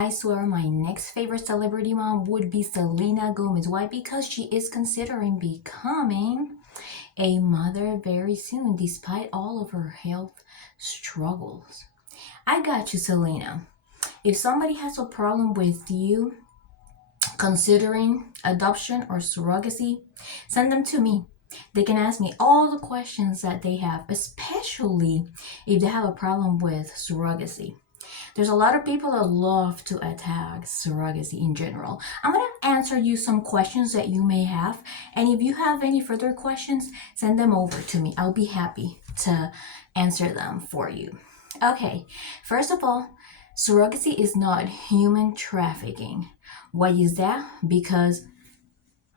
I swear my next favorite celebrity mom would be Selena Gomez. Why? Because she is considering becoming a mother very soon, despite all of her health struggles. I got you, Selena. If somebody has a problem with you considering adoption or surrogacy, send them to me. They can ask me all the questions that they have, especially if they have a problem with surrogacy. There's a lot of people that love to attack surrogacy in general. I'm going to answer you some questions that you may have. And if you have any further questions, send them over to me. I'll be happy to answer them for you. Okay, first of all, surrogacy is not human trafficking. Why is that? Because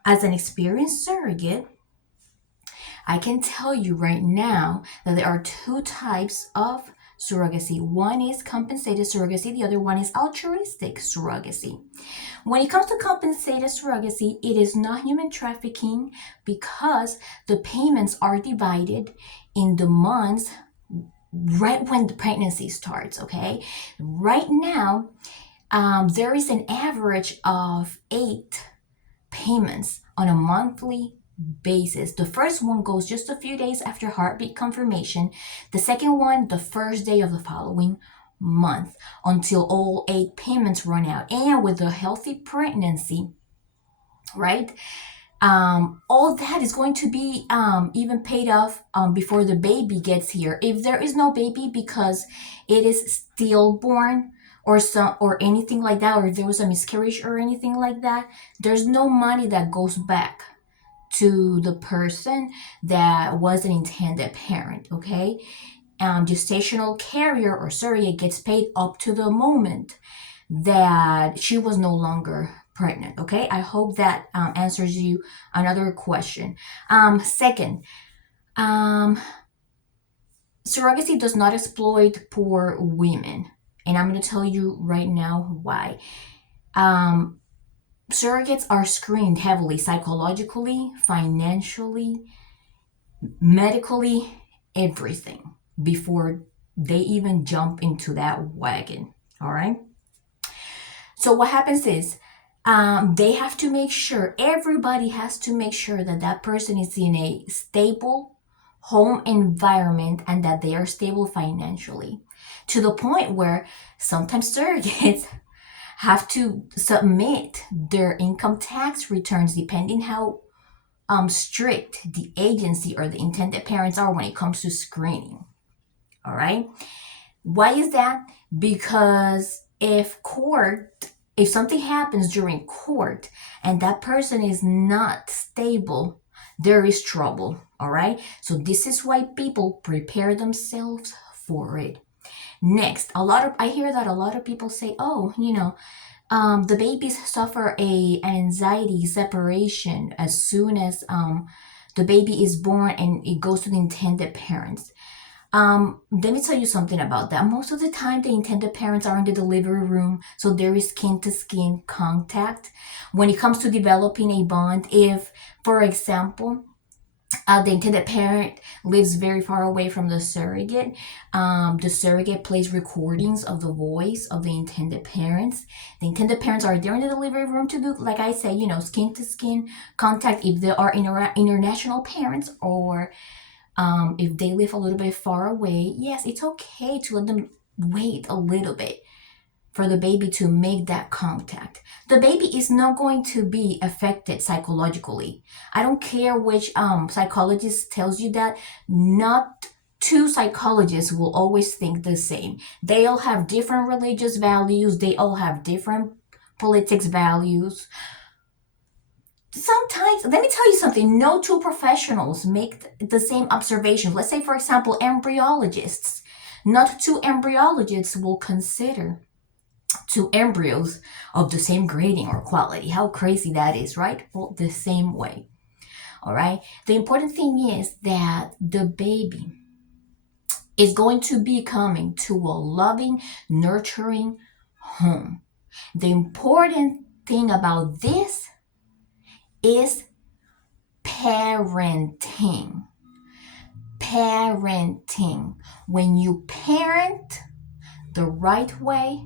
as an experienced surrogate, I can tell you right now that there are two types of surrogacy. One is compensated surrogacy, the other one is altruistic surrogacy. When it comes to compensated surrogacy, it is not human trafficking because the payments are divided in the months right when the pregnancy starts, okay? Right now, there is an average of 8 payments on a monthly basis. The first one goes just a few days after heartbeat confirmation. The second one, the first day of the following month, until all 8 payments run out. And with a healthy pregnancy, right? All that is going to be even paid off before the baby gets here. If there is no baby because it is stillborn or anything like that, or if there was a miscarriage or anything like that, there's no money that goes back to the person that was an intended parent. Okay, gestational carrier or surrogate gets paid up to the moment that she was no longer pregnant. Okay, I hope that answers you another question. Second, surrogacy does not exploit poor women, and I'm going to tell you right now why. Surrogates are screened heavily psychologically, financially, medically, everything before they even jump into that wagon. All right. So what happens is they have to make sure, everybody has to make sure that that person is in a stable home environment and that they are stable financially, to the point where sometimes surrogates have to submit their income tax returns depending how strict the agency or the intended parents are when it comes to screening. All right. Why is that? Because if something happens during court and that person is not stable, there is trouble. All right. So this is why people prepare themselves for it. Next, I hear that a lot of people say, oh, the babies suffer a anxiety separation as soon as the baby is born and it goes to the intended parents. Let me tell you something about that. Most of the time, the intended parents are in the delivery room, so there is skin to skin contact. When it comes to developing a bond, if, for example, the intended parent lives very far away from the surrogate plays recordings of the voice of the intended parents. The intended parents are there in the delivery room to do, like I say, skin to skin contact if they are international parents, or if they live a little bit far away. Yes, it's okay to let them wait a little bit for the baby to make that contact. The baby is not going to be affected psychologically. I don't care which psychologist tells you that. Not two psychologists will always think the same. They all have different religious values. They all have different politics values. Sometimes, let me tell you something, no two professionals make the same observation. Let's say, for example, embryologists. Not two embryologists will consider 2 embryos of the same grading or quality. How crazy that is, right? Well, the same way. All right. The important thing is that the baby is going to be coming to a loving, nurturing home. The important thing about this is parenting. Parenting. When you parent the right way,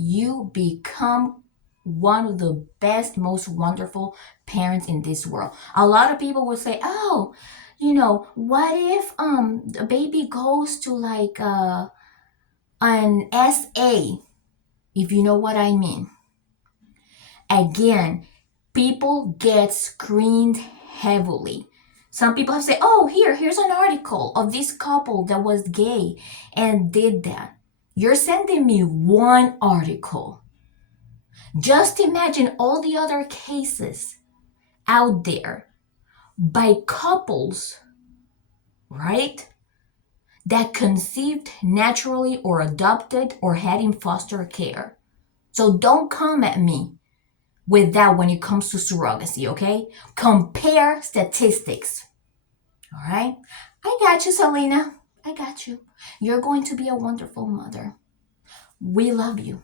you become one of the best, most wonderful parents in this world. A lot of people will say, "Oh, what if the baby goes to like an SA?" If you know what I mean. Again, people get screened heavily. Some people have said, "Oh, here's an article of this couple that was gay and did that." You're sending me one article. Just imagine all the other cases out there by couples, right? That conceived naturally or adopted or had in foster care. So don't come at me with that when it comes to surrogacy, okay? Compare statistics, all right? I got you, Selena. I got you. You're going to be a wonderful mother. We love you.